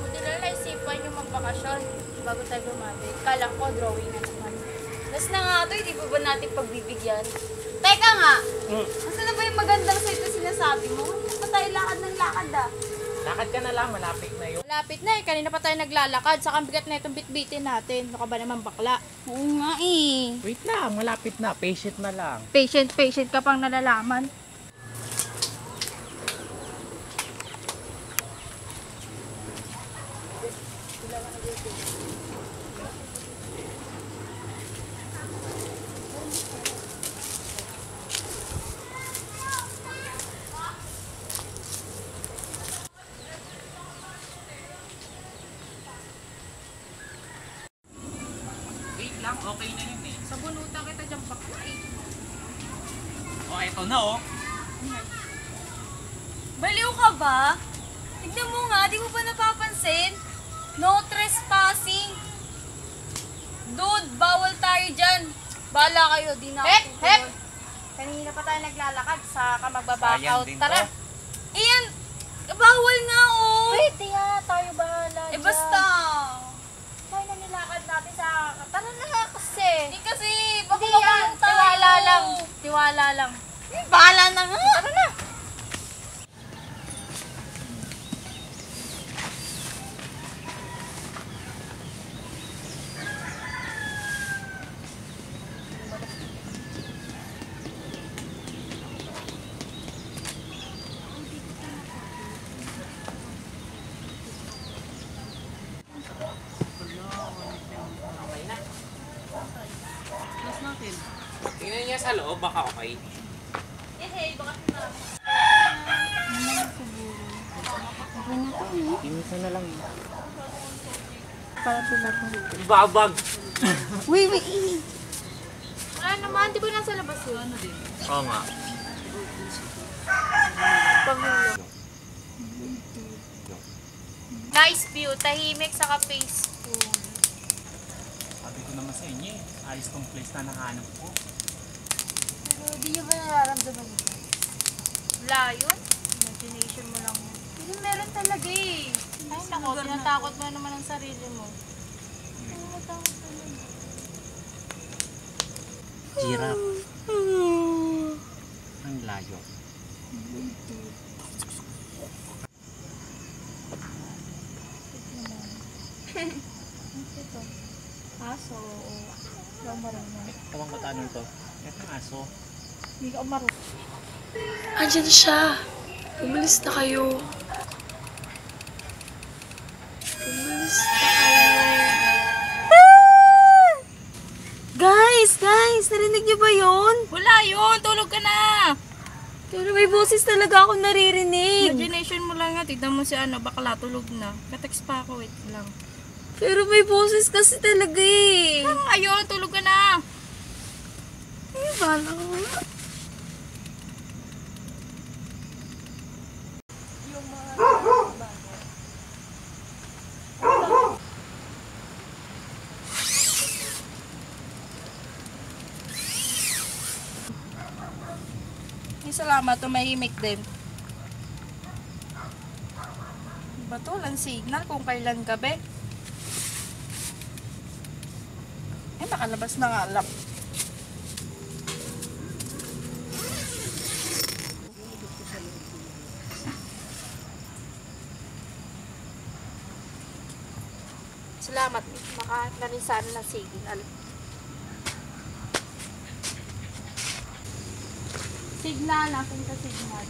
Buti na lang naisipan yung magbakasyon bago tayo bumabalik. Kala ko drawing na naman. Last na nga ito, hindi pa ba natin pagbibigyan? Teka nga, asa na ba yung magandang sa'yo sinasabi mo? Hindi pa tayo lakad ng lakad ah. Lakad ka na lang, malapit na yun. Malapit na eh. Kanina pa tayo naglalakad. Saka ang bigat na itong bitbitin natin. Baka ba naman bakla? Oo nga eh. Wait lang, malapit na. Patient na lang. Patient ka pang nalalaman. Wait lang, okay na yun eh. Sabunutan kita dyan bakla eh. Oh, eto na oh. Baliw ka ba? Tignan mo nga, di mo ba napapansin? No trespassing. Dude, bawal tayo dyan. Bala kayo, di na ako Hep! Hep! tutuloy. Kanina pa tayo naglalakad. Saka magbaback out. Sayang din Tara! to. Iyan, bawal nga oh. Wait, tiya. Tayo bahala Eh dyan. basta. Tayo na nilakad natin sa... Tara na kasi. Hindi kasi, baka Hindi yan. makulong tayo. Tiwala lang. Tiwala lang. Bahala na nga. Tara na. Tingnan niya sa loob, baka okay. Eh, baka Minsan na lang. Para sila po. Babag. Wait. Wala naman. Di ba nasa labas yun? Oo nga. Panghulog. Nice view. Tahimik saka peaceful. Sabi ko naman sa inyo eh. Ayos tong place na nakahanap ko. Pero di nyo ba nararamdaman yun? Wala yun. Imagination mo lang yun. Pero meron talaga eh. Ay nako, tinatakot mo naman ang sarili mo. Tinatakot mo naman. Giraffe. Ang layo. Ito. Aso. Huwag marunong. Tawang bataan to. Ito ang aso. Hindi ka marunong. Andiyan siya. Umalis na kayo. Umalis na kayo. Guys, narinig niyo ba yun? Wala yun! Tulog ka na! Pero may boses talaga akong naririnig. Imagination mo lang nga. Tignan mo si bakla. Tulog na. Katext pa ako. Wait lang. Pero may boses kasi talaga eh. Ayun! Tulog ka na! Ay, bala ko. Salamat, tumahimik din. Diba to? Walang signal kung kailan gabi. Eh, makalabas na nga lang. Salamat. Makahanap na rin sana ng signal. Signal, nasan ka signal?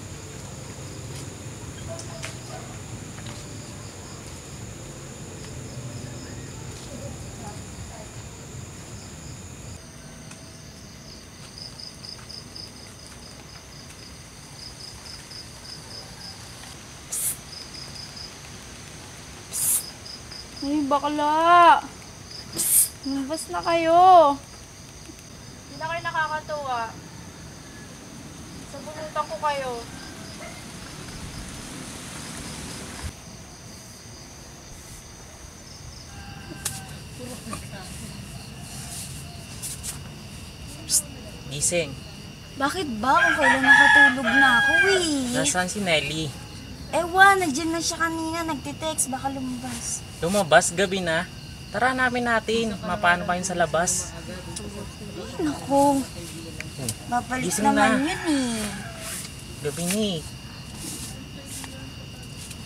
Ay, bakla! Lumabas na kayo! Hindi na kayo nakakatuwa. Sabunutan ko kayo. Gising. Bakit ba? Kung kailan nakatulog na ako eh. Nasaan si Nelly? Ewan, nandiyan na siya kanina. Nagtitext, baka lumabas. Lumabas, gabi na. Tara namin natin. Mapano pa yun sa labas? Naku, mapalit Gising naman na. yun eh. Gabi ni.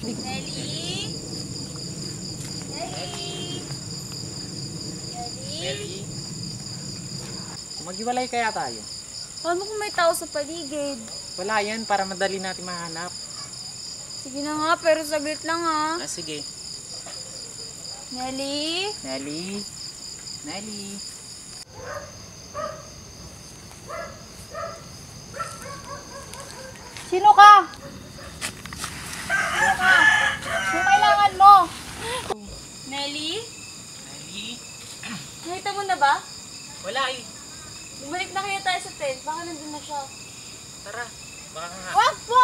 Nelly? Nelly? Maghiwalay kaya tayo? Paano kung may tao sa paligid? Wala yan, para madali natin mahanap. Sige na nga, pero saglit lang ha. Sige. Nelly? Nelly? Nelly? Sino ka? Sino ka? Sino kailangan mo? Nelly? Nelly? Nakita mo na ba? Wala eh. Bumalik na kaya tayo sa tent. Baka nandun na siya. Tara. Baka nga. Wag po!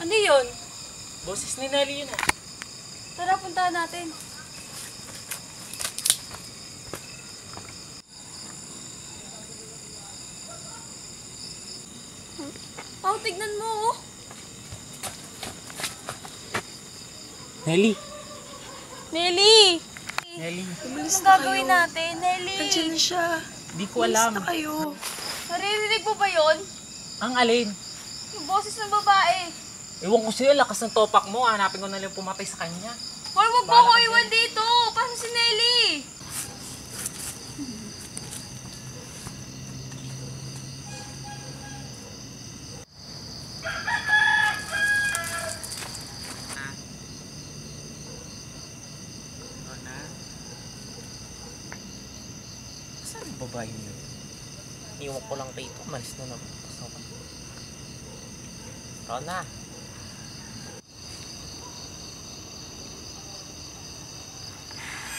Ano yun? Boses ni Nelly yun ah. Tara, puntahan natin. Oh, tignan mo oh. Nelly? Nelly! Nelly? Umalis Anong na gagawin kayo. natin, Nelly? Andyan na siya. Di ko Umalis alam. na kayo. Naririnig mo ba yun? Ang alin? Yung boses ng babae. Ewan ko sa'yo, lakas ng topak mo. Hanapin ko na lang pumatay sa kanya. Wala mo ba Bahala ako ka iwan dyan. dito? Paano si Nelly? Ana? Saan yung babae yun? Iwan ko lang dito. Malis na naman. Rona?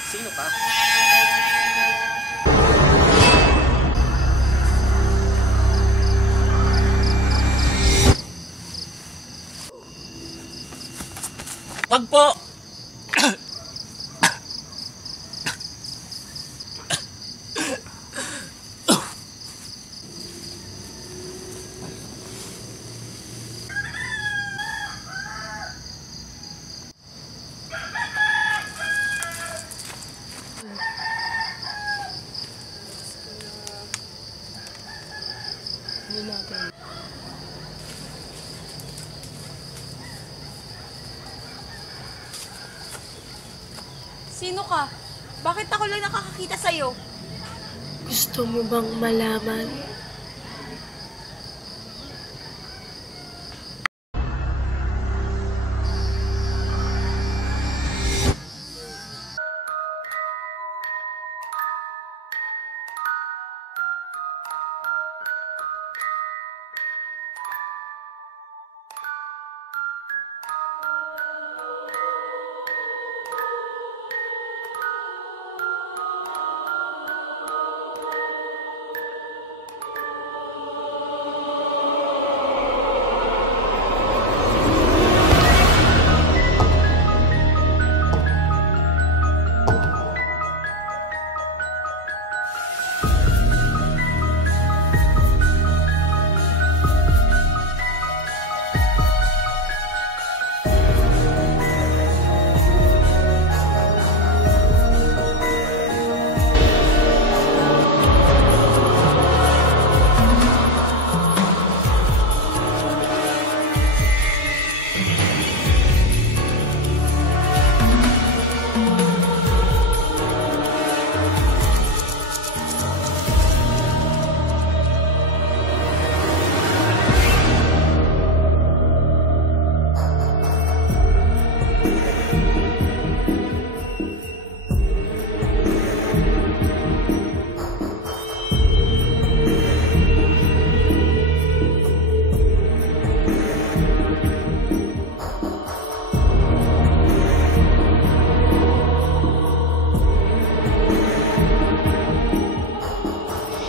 Sino ka? Wag po! Hindi natin. Sino ka? Bakit ako lang nakakakita sa'yo? Gusto mo bang malaman?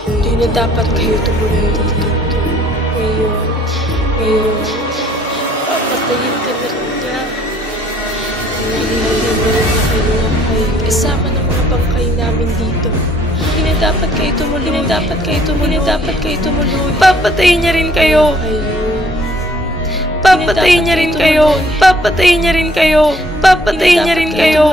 Hindi na dapat kayo tumuloy dito. Ngayon, papatayin ka na rin niya. Hindi na rin na kayo ng kayo. Kasama ng mga bangkay namin dito. Hindi dapat kayo tumuloy. Hindi dapat kayo tumuloy. Hindi dapat kayo tumuloy. Papatayin niya rin kayo. Papatayin niya rin kayo. Papatayin niya rin kayo. Papatayin niya rin kayo.